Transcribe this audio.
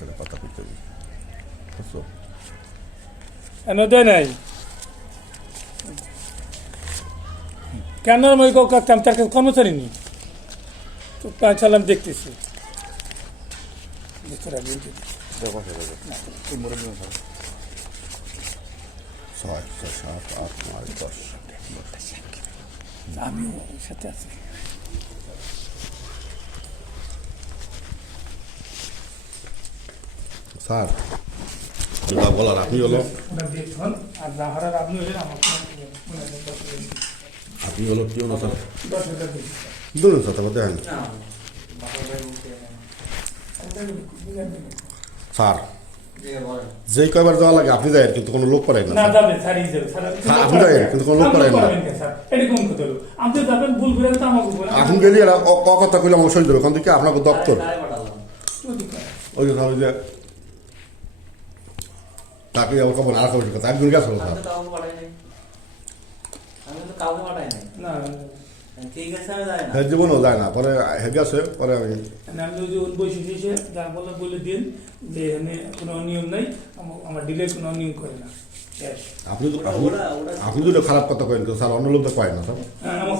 সাথে কথা কইতে হবে বুঝছ? এনে দেয় নাই। কেন আমি কাম তার কর্মচারী নি। তো তাই চালাম দেখতেছি। দেখতে রাখবি, ছয় ছয় সাত আট নয় দশ। আমি সাথে আছি। স্যার যা বলার আপনি হলো আপনি হলো কি হলো স্যার ধরুন স্যার তারপর দেখেন স্যার যেই কয়বার যাওয়া লাগে আপনি যায় কিন্তু কোনো লোক পারেন না আপনি যাবেন, কিন্তু কোনো লোক করেন না। আপনি গেলে অকথা কইলে আমার সহ্য হবে কারণ কি আপনাকে দপ্তর যে ওই যে তাকে আমার খবর আর খবর আছে আমি যাই না। হের জীবনও যায় না। পরে হে গেছে পরে আমি মানে আমি ওই যে ওর যা বলে বলে দিন যে এখানে কোনো অনিয়ম নাই আমার- ডিলের কোনো অনিয়ম করে না। আপনি তো আপনি- দুটো খারাপ কথা কিন্তু স্যার অন্য লোক তো কয় না স্যার? হ্যাঁ, আমার